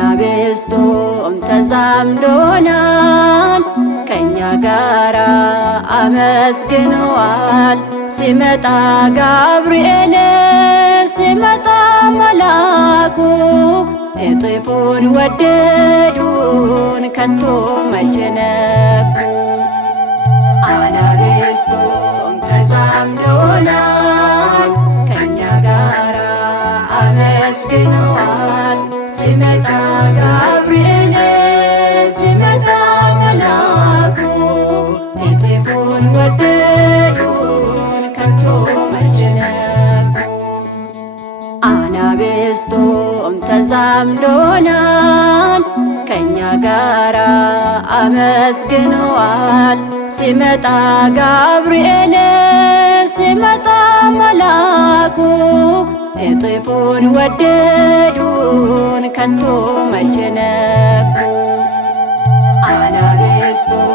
አናብስቱም ተዛምዶናል ከእኛ ጋራ አመስግነዋል። ሲመጣ ገብርኤል ሲመጣ መላኩ እጥፉን ወደዱን ከቶ መቼ ነኩ። አናብስቱም ተዛምዶናል ከእኛ ጋራ አመስግነዋል። ሲመጣ ገብርኤል ሲመጣ መላኩ እጥፉን ወደዱን ከቶ መቼ ነኩ። አናብስቱም ተዛምዶናል ከእኛ ጋራ አመስግነዋል። ሲመጣ ገብርኤል ሲመጣ መላኩ እጥፉን ወደዱን ከቶ መቼ ነኩ። አናብስቱም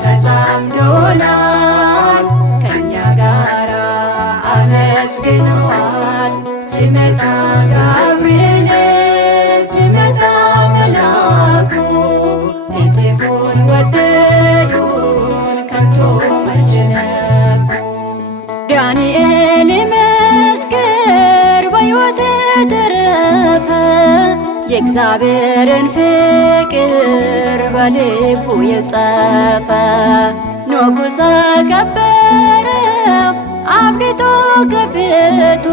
ተዛምዶናል ከእኛ ጋራ አመስግነዋል። ሲመጣ ገብርኤል ሲመጣ መላኩ እጥፉን ወደዱን ከቶ መቼ ነኩ። ዳንኤል መስክር በሕይወት ተረፈ የእግዚአብሔርን ፍቅር በልቡ የጻፈ ንጉሥ አከበረው አብልጦ ከፊቱ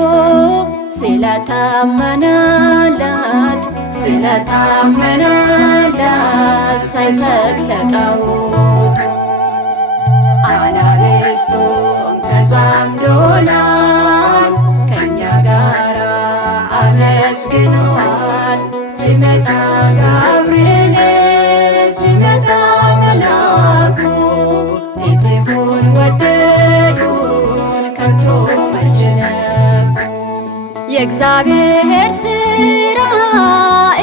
ስለታመነለት ሳይሰግድ ለጣዖቱ። አናብስቱም ተዛምዶናል ከእኛ ጋራ አመስግነዋል። ሲመጣ ገብርኤል ሲመጣ መላኩ እጥፉን ወደዱን ከቶ መቼ ነኩ። የእግዚአብሔር ሥራ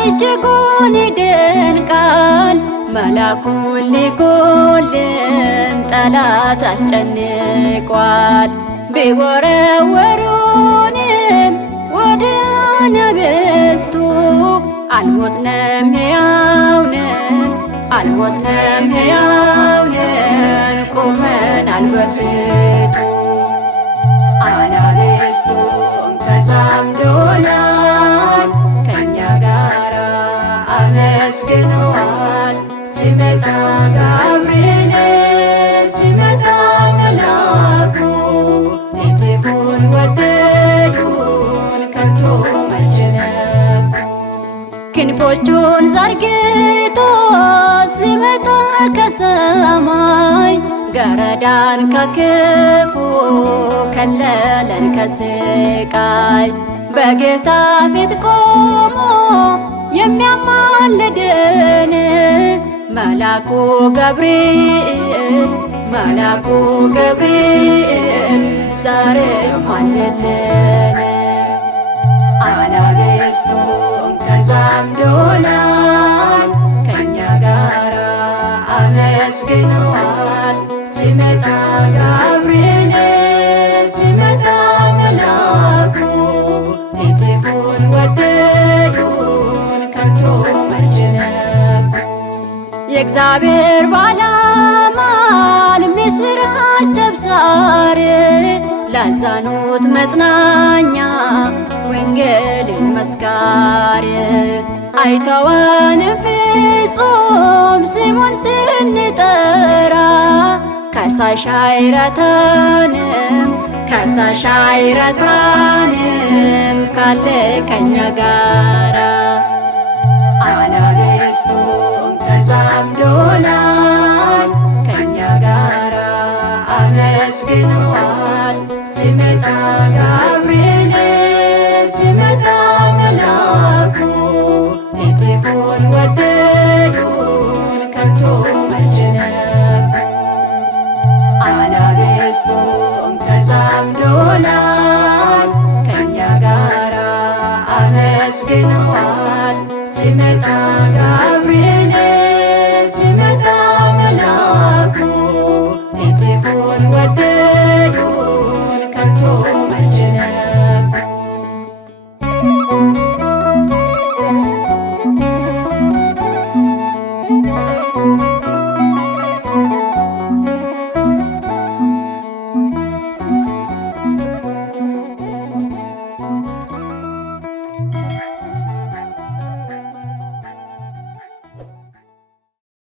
እጅጉን ይደንቃል። መላኩን ልኮልን ጠላት አስጨንቋል። ቢወረወሩንም ወደ አናብስቱ አልሞትንም ሕያው ነን ቆመናል በፊቱ። አናብስቱም ተዛምዶናል ከእኛ ጋራ አመስግነዋል። ሲመጣ ገብርኤል ሲመጣ መላኩ እጥፉን ወደዱን ከቶ መቼ ነኩ። ክንፎቹን ዘርግቶ ሲመጣ ከሰማይ ገረዳን ከክፉ ከለለን ከስቃይ በጌታ ፊት ቆሞ የሚያማልደን መላኩ ገብርኤል ዛሬም አለልን። አናብስቱም ተዛምዶናል ከእኛ ጋራ አመስግነዋል። ሲመጣ ገብርኤል ሲመጣ መላኩ እጥፉን ወደዱን ከቶ መቼ ነኩ። የእግዚአብሔር ባለሟል ምስራች አብሳሪ ላዘኑት መጽናኛ ወንጌልን መስካሪ አይተወንም ፍጹም ስሙን ስንጠራ ከሳሽ አይረታንም ካለ ከእኛ ጋራ። አናብስቱም ተዛምዶናል ከእኛ ጋራ አመስግነዋል። ሲመጣ ገብርኤል ሲመጣ መላኩ እጥፉን ወደዱን ከቶ መቼ ነኩ። አናብስቱም ተዛምዶናል ከእኛ ጋራ አመስግነዋል። ሲመጣ